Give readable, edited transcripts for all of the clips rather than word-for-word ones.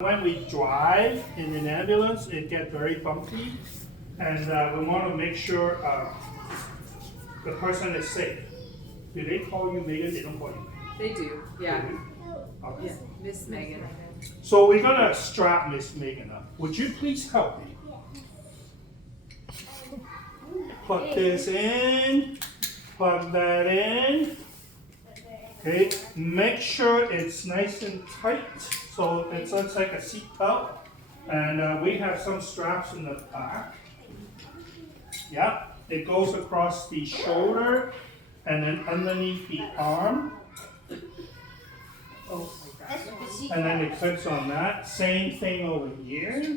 When we drive in an ambulance, it gets very bumpy, and we want to make sure the person is safe. Do they call you Megan? They don't call you. They do, yeah. They do? Okay. Yeah, Miss Megan. So we're gonna strap Miss Megan up. Would you please help me? Put this in. Plug that in. Okay. Make sure it's nice and tight. So it looks like a seat belt, and we have some straps in the back. Yeah, it goes across the shoulder and then underneath the arm. Oh my gosh. And then it clips on that. Same thing over here.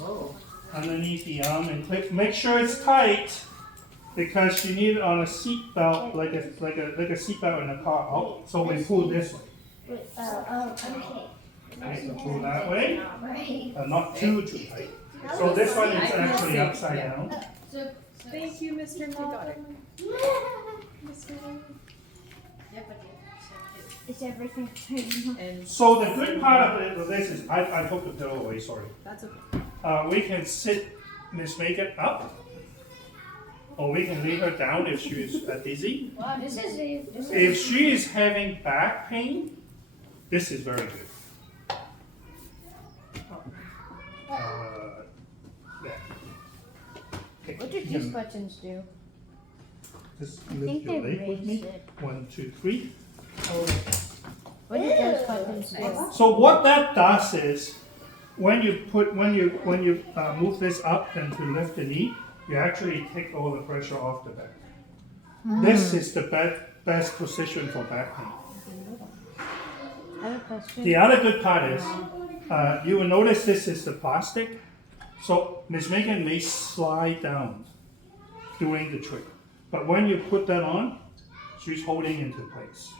Oh. Underneath the arm and clip. Make sure it's tight because you need it on a seat belt, like a seat belt in a car. Oh, so we pull this way. Okay. Okay, so pull that way, not too tight. So this one is actually upside down. Thank you, Mr. Malcolm. Is everything tight? And So the good part of this is, I took the pillow away, sorry. that's okay. We can sit Miss Megan up, or we can leave her down if she is dizzy. If she is having back pain, this is very good. There. Okay, What do you these can buttons do? just I lift think your they leg with me. raise it. 1, 2, 3. What do those buttons do? So what that does is, when you move this up and to lift the knee, you actually take all the pressure off the back. This is the best position for back pain. I have a question. The other good part is, you will notice this is the plastic. So Miss Megan may slide down during the trip. But when you put that on, she's holding into place.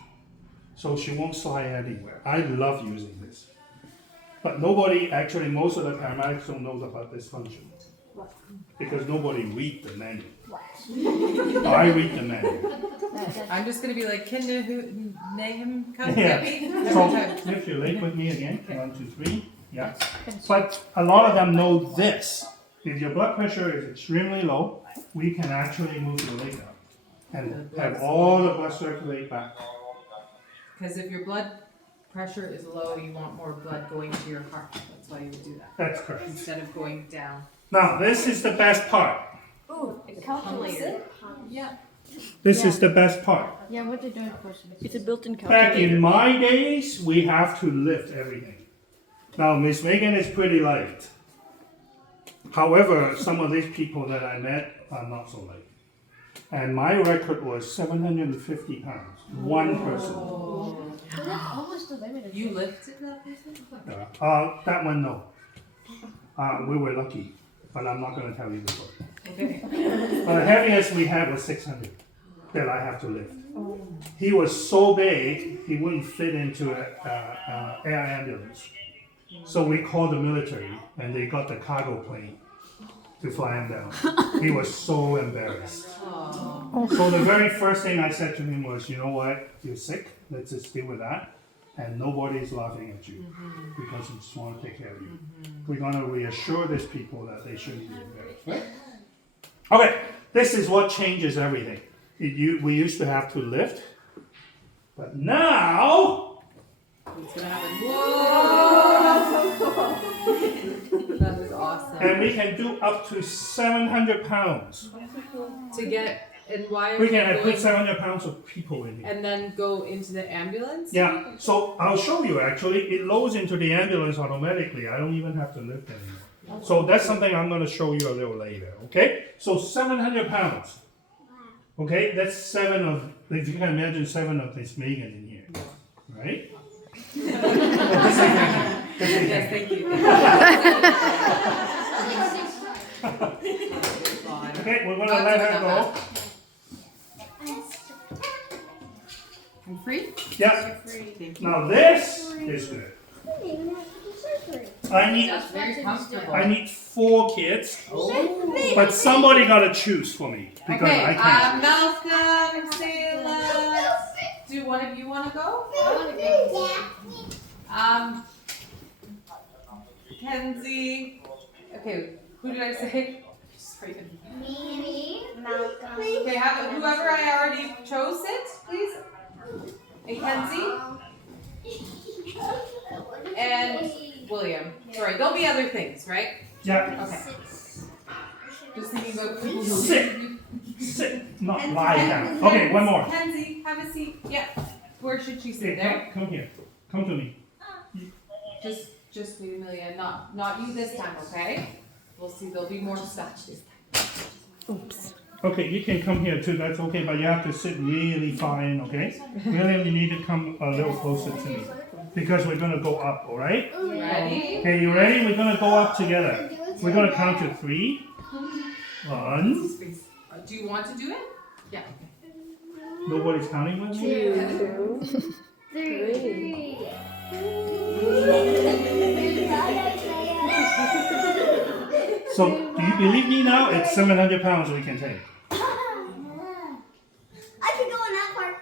So she won't slide anywhere. I love using this. But nobody, actually most of the paramedics don't know about this function. Because nobody read the manual. I read the manual. I'm just gonna be like, can Nahum come Yeah. get me? So Every time. lift your leg with me again. 1, 2, 3. Yeah. But a lot of them know this. If your blood pressure is extremely low, we can actually move your leg up and have all the blood circulate back. Because if your blood pressure is low, you want more blood going to your heart. That's why you would do that. That's correct. Instead of going down. Now, this is the best part. Ooh, it's calculator. Yeah. This is the best part. Yeah, what they're doing first. It's a built-in Back calculator. in my days, we have to lift everything. Now, Miss Megan is pretty light. However, some of these people that I met are not so light. And my record was 750 pounds, one person. That's almost the limit. You lifted that person? That one, no. We were lucky, but I'm not going to tell you the story. Okay. The heaviest we had was 600 that I have to lift. He was so big, he wouldn't fit into an air ambulance. So we called the military, and they got the cargo plane to fly him down. He was so embarrassed. So the very first thing I said to him was, you know what, you're sick, let's just deal with that. And nobody's laughing at you because we just want to take care of you. We're going to reassure these people that they shouldn't be embarrassed, right? Okay, this is what changes everything. We used to have to lift, but now, It's gonna happen. Whoa! That was awesome. and we can do up to 700 pounds. To get, and why are We you can put going, 700 pounds of people in here. and then go into the ambulance? Yeah, so I'll show you actually. It loads into the ambulance automatically. I don't even have to lift anymore. So that's something I'm going to show you a little later, okay? So 700 pounds. Okay, that's 7 of, if you can imagine 7 of this Megan in here, right? Just say thank you. Just say Yes, thank you. thank you. Okay, we're going to let her go. I'm free? Yeah, Thank you. now this is good. That's very comfortable. I need 4 kids, Oh. but somebody got to choose for me because Okay, I can't. Malcolm, Sayla, do one of you want to go? Kenzie. Okay, who did I say? Sorry. Me, Malcolm. Okay, whoever I already chose it, please. And Kenzie and William. Sorry, there'll be other things, right? Yeah. Okay. Just thinking about people who Sit. Not lie down. Okay, one more. Kenzie, have a seat. Yeah. Where should she sit? Hey, There? come here. Come to me. Just wait, Amelia. Not you this time, okay? We'll see. There'll be more stuff this time. Oops. Okay, you can come here too, that's okay, but you have to sit really fine, okay? William, you need to come a little closer to me, because we're gonna go up, all right? Ready? Okay, you ready? We're gonna go up together. We're gonna count to 3. 1. Do you want to do it? Yeah. Nobody's counting with you? 2, 3. So, do you believe me now? It's 700 pounds we can take. I can go in that part.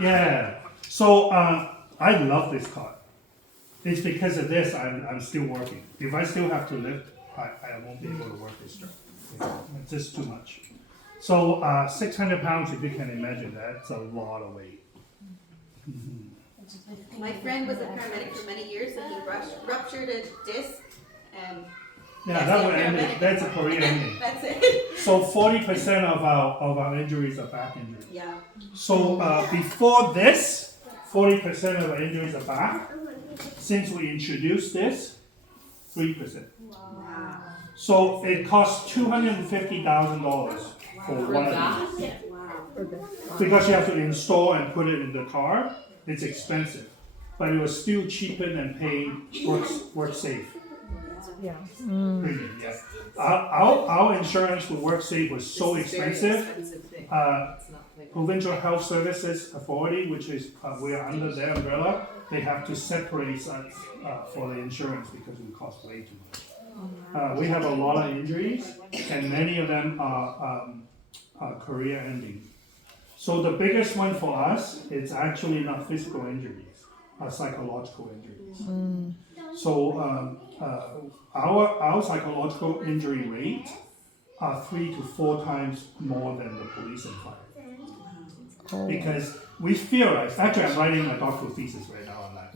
Yeah. So, I love this card. It's because of this I'm still working. If I still have to lift, I won't be able to work this job. It's just too much. So 600 pounds, if you can imagine, that's a lot of weight. Mm-hmm. My friend was a paramedic for many years and he ruptured a disc and Yeah, that would end it. That's a career ending. that's it. So 40% of our injuries are back injuries. Yeah. So before this, 40% of our injuries are back. Since we introduced this, 3%. Wow. So it costs $250,000 for one of these. Wow. Because you have to install and put it in the car, it's expensive. But it was still cheaper than paying WorkSafe. Yeah. Premium, yeah. Our insurance for WorkSafe was so expensive. Provincial Health Services Authority, which is we are under their umbrella, they have to separate us for the insurance because it costs way too much. We have a lot of injuries, and many of them are career ending. So the biggest one for us is actually not physical injuries, psychological injuries. So our psychological injury rate are 3 to 4 times more than the police and fire. Because we theorize, actually I'm writing my doctoral thesis right now on that.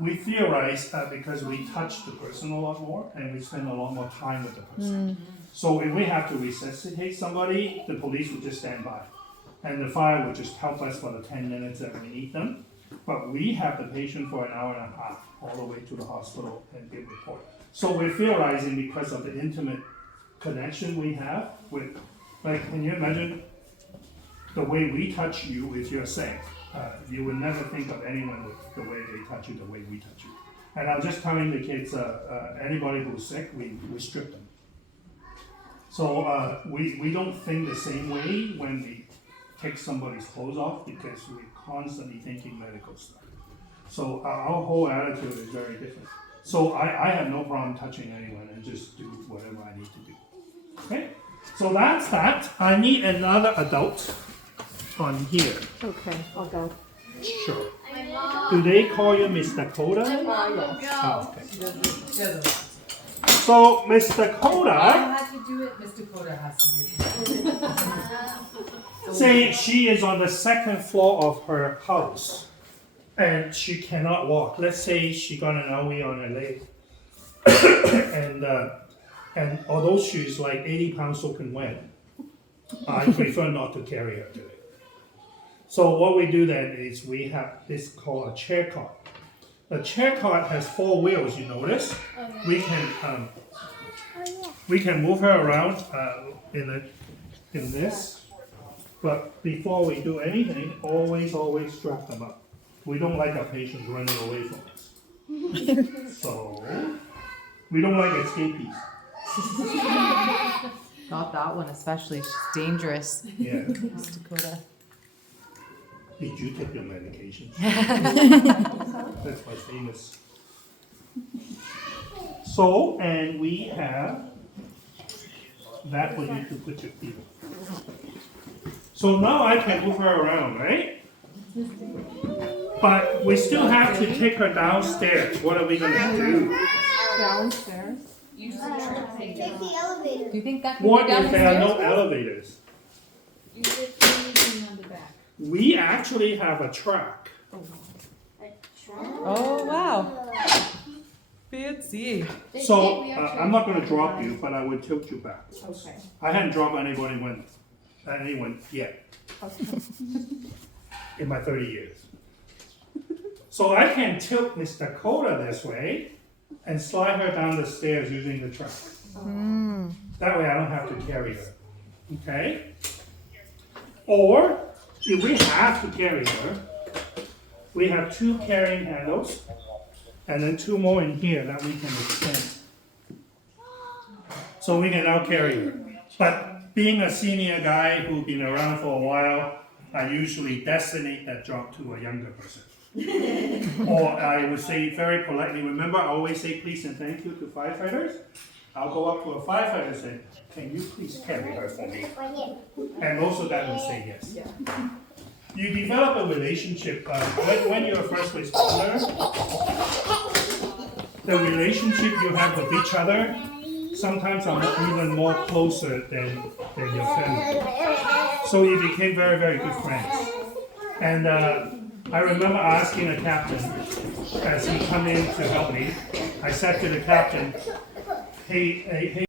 We theorize because we touch the person a lot more and we spend a lot more time with the person. So if we have to resuscitate somebody, the police would just stand by. And the fire would just help us for the 10 minutes that we need them. But we have the patient for an hour and a half all the way to the hospital and give report. So we're theorizing because of the intimate connection we have with, like, can you imagine the way we touch you if you're sick? You would never think of anyone with the way they touch you, the way we touch you. And I'm just telling the kids, anybody who's sick, we strip them. So we don't think the same way when we take somebody's clothes off because we're constantly thinking medical stuff. So our whole attitude is very different. So I have no problem touching anyone and just do whatever I need to do. Okay? So that's that. I need another adult on here. Okay, I'll go. Sure. Do they call you Miss Dakota? Go. Okay. She doesn't. So Miss I Dakota, had to do it. Miss Dakota has to do it. say she is on the 2nd floor of her house and she cannot walk. Let's say she got an OE on her leg. And although she's like 80 pounds soaking wet, I prefer not to carry her today. So what we do then is we have this called a chair cot. A chair cot has 4 wheels, you notice. We can move her around in this. But before we do anything, always strap them up. We don't like our patients running away from us. So we don't like escapees. Not that one especially. She's dangerous. Yeah. Miss Dakota. Did you take your medication? That's my famous. So, and we have that one you can put your feet on. So now I can move her around, right? But we still have to take her downstairs. What are we gonna do? Downstairs. Use the truck. Take the elevator. Do you think that can What be if there are no downstairs? elevators? Use it for anything on the back. We actually have a truck. Oh, wow. Fancy. So I'm not gonna drop you, but I would tilt you back. Okay. I hadn't dropped anyone yet in my 30 years. So I can tilt Miss Dakota this way and slide her down the stairs using the truck. That way I don't have to carry her. Okay? Or if we have to carry her, we have 2 carrying handles and then 2 more in here that we can extend. So we can now carry her. But being a senior guy who's been around for a while, I usually designate that job to a younger person. Or I would say very politely, remember I always say please and thank you to firefighters? I'll go up to a firefighter and say, can you please carry her for me? And most of them will say yes. You develop a relationship, when you're a first responder, the relationship you have with each other sometimes are even more closer than your family. So you became very, very good friends. And I remember asking the captain, as he come in to help me, I said to the captain, hey,